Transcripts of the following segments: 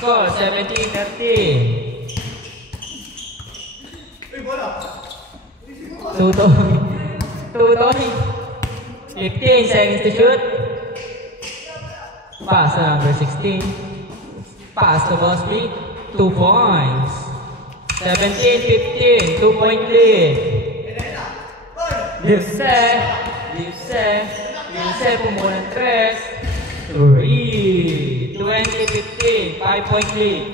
Score 17-13. 15 seconds to shoot. Pass to number 16. Pass to Bosby. 2 points. 17-15. 2-point lead. Lipse pumulang 3. 20-15. 5-point lead.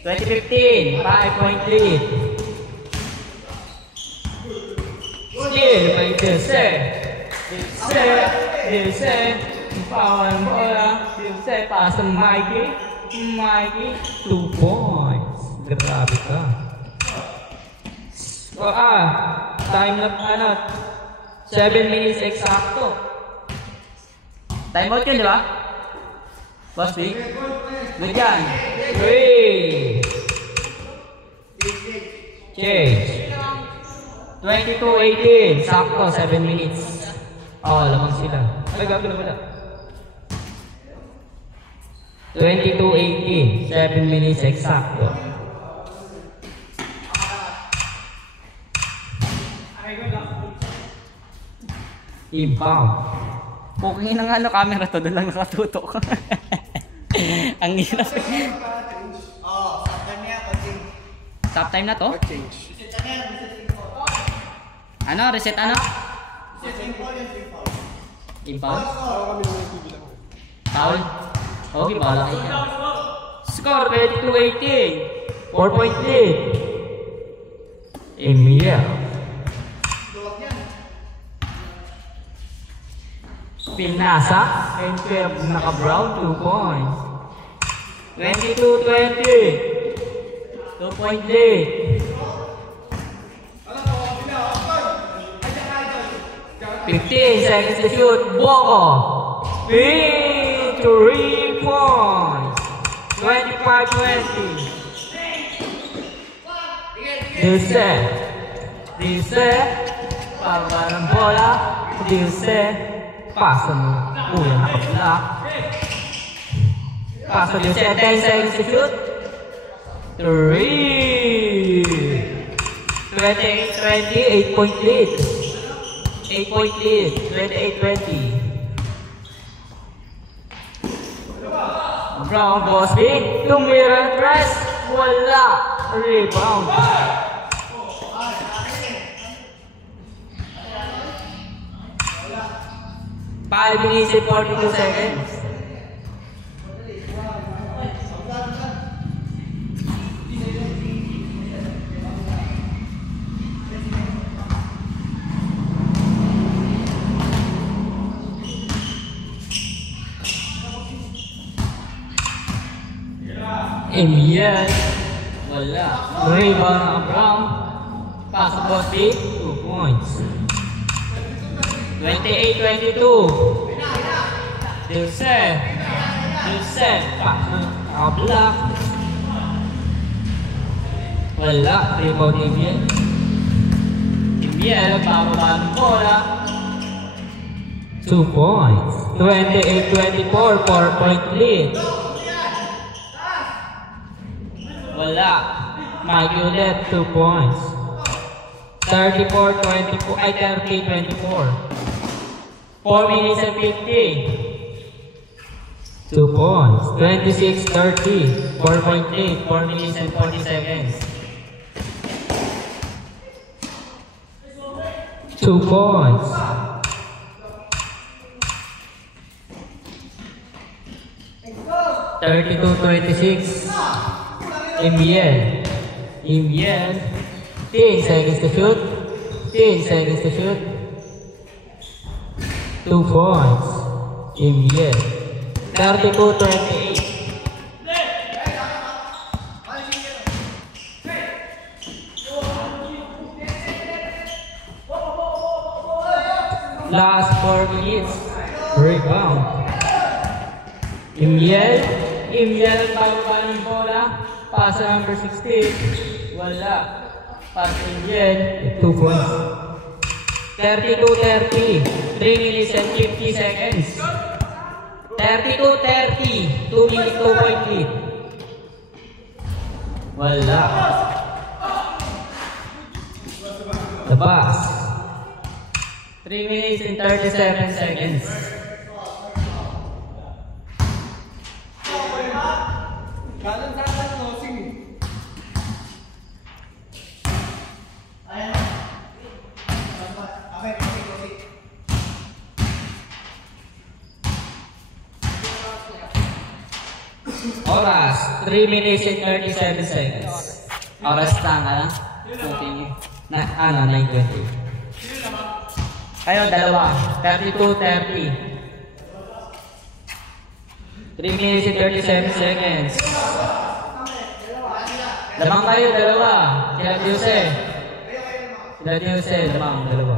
20-15. 5-point lead. Still by Dilse. Power ang bola. Dilse pass to Mikey. 2 points. Grabe ka. Time na 7 minutes eksakto. Time out yun, di ba? Boss B? Good yan. 3. Change. 22-18. Sakto, 7 minutes. Lamang sila. Ay, gabi na pala. 22-18. 7 minutes eksakto. Inbound. Booking na nga camera to, doon lang nakatutok. Ang hirap. Stop time na to? Ano? Reset ano? Inbound? Foul? Okay, bala kayo. Score 22-18. 4-point lead. Emilia. Pinasa and 12 naka-brown 2 points. 22-20. 2-point lead. 15 seconds to shoot. Boko. 3 points. 25-20. Dilse. Pagba ng bola. Dilse. Pasa mo. Kuya nakapula. Pasa Dilse. 10 seconds to shoot. 3. 28-20. 8-point lead. 8-point lead. 28-20. Brown Bosby. Tumira press. Wala. Rebound. 5 minutes and 42 seconds. Emiel. Wala. Rebound ng Brown. Pass to Bosby. 2 points. 28-22. Dilse. Block. Wala. Rebound Emiel. Pababa ng bola. 2 points. 28-24. 4-point lead. Wala. Mikey ulit. 2 points. 34-24. 30-24. 4 minutes and 50. 2 points. 26-30. 4-point lead. 4 minutes and 40 seconds. 2 points. (32-26). Emiel. 10 seconds to shoot. 2 points. Emiel. 32-28. Last 4 minutes. Rebound. Emiel pababa ng bola. Pass number 16. Wala. Pass Emiel. 2 points. 32-30. 3 minutes and 50 seconds. 32-30. 20. 2 minutes, 2 point lead. Wala. Labas. 3 minutes and 37 seconds. Oras, 3 minutes and 37 seconds. Oras lang, ano? Continue. Na, 9:20. Ayun, dalawa. 32-30. 3 minutes and 37 seconds. Lamang kayo, dalawa. Sila Diose. Lamang, dalawa.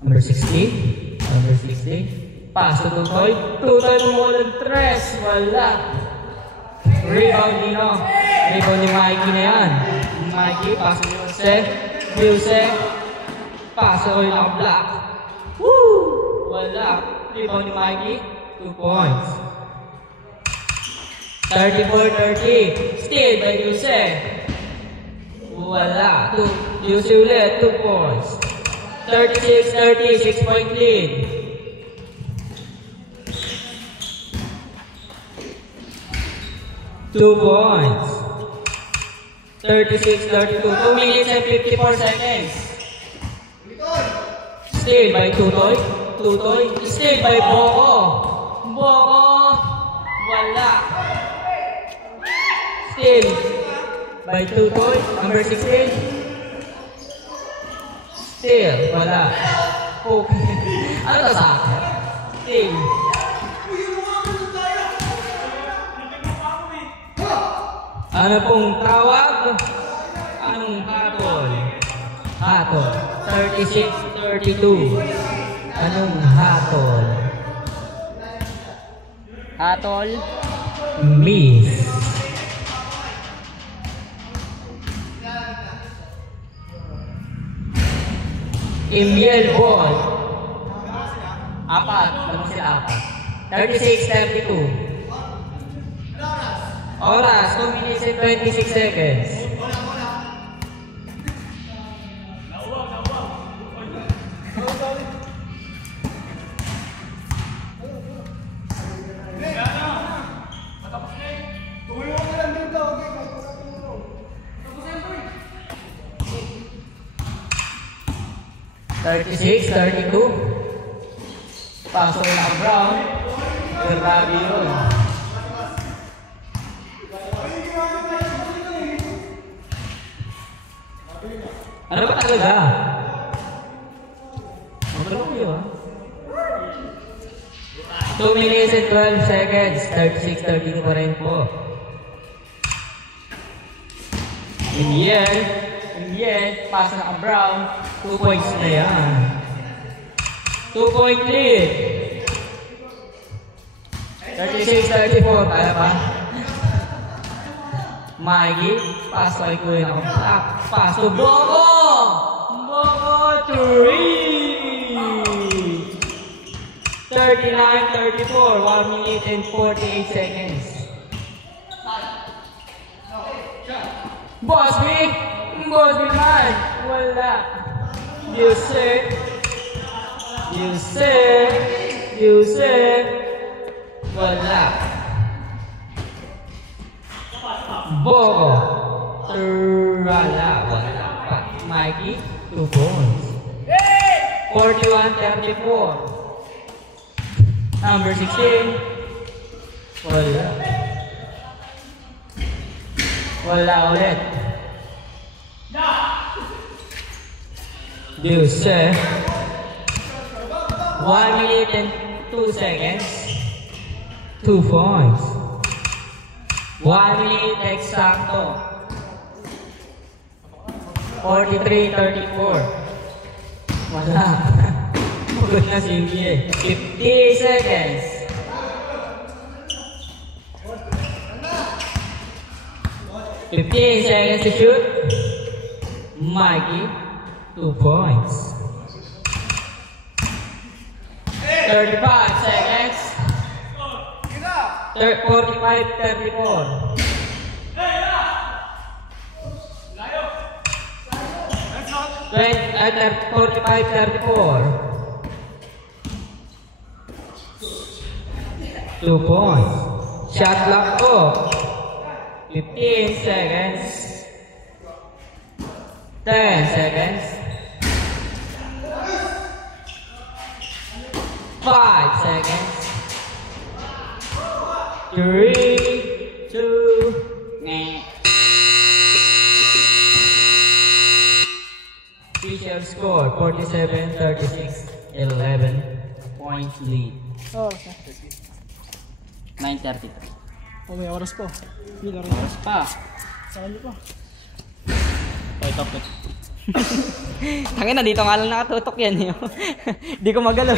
Number 60. Number 60. Paso Tutoy. Tutoy mo walang tres. Wala. Rebound Dino. Rebound ni Mikey na yan. Mikey, paso ni Jose. Jose. Paso ko yung naka-block. Woo! Wala. Rebound ni Mikey. 2 points. 34-30. Steal by Jose. Wala. Jose ulit. 2 points. 36-30. 6 point lead. Two points. 36-32. 2 minutes and 54 seconds. Steal by Tutoy. Tutoy. Steal by Boko. Boko. Wala. Steal by Tutoy. Number 16. Steal. Wala. Okay. Ano to sa akin? Steal. Ano pong tawag? Anong hatol? Hatol. 36-32. Anong hatol? Hatol. Miss. Imiel ball. Apat. Lamang sila apat. 36-32. Oras, 2 minutes and 26 seconds. Thirty-six, 32. Pasok na ang Brown. Grabe yun. Ano ba talaga? Magkano kayo ha? 2 minutes and 12 seconds. 36-32 pa rin po. In the end, pasa na ka Brown. 2 points na yan. 2 point lead. 36-34. Kaya pa? Mikey, paso ay kuya na akong paso. Boko! Boko 3! 39-34. 1 minute and 48 seconds. Boss Big! Boss Big man! Wala. Yusef! Wala. Boko. Wala. Mikey, 2 points. 41-34. Number 16. Wala. Wala ulit. Jose. 1 minute and 2 seconds. 2 points. 1 minute exacto. 43-34. Wala. Pagod na si Uye. 50 seconds. $15 to shoot. Mikey, 2 points. 35 seconds. 45-34. 45-34. 2 points. Shot clock ko. 15 seconds. 10 seconds. 5 seconds. 3, 2, official score 47-36, 11 points lead. Oh, 9:33. oh, may oras po. Hindi na rin. Pa. Saan niyo pa? Ito po. Tangina, dito nga lang nakatutok yan. Hindi ko magalaw.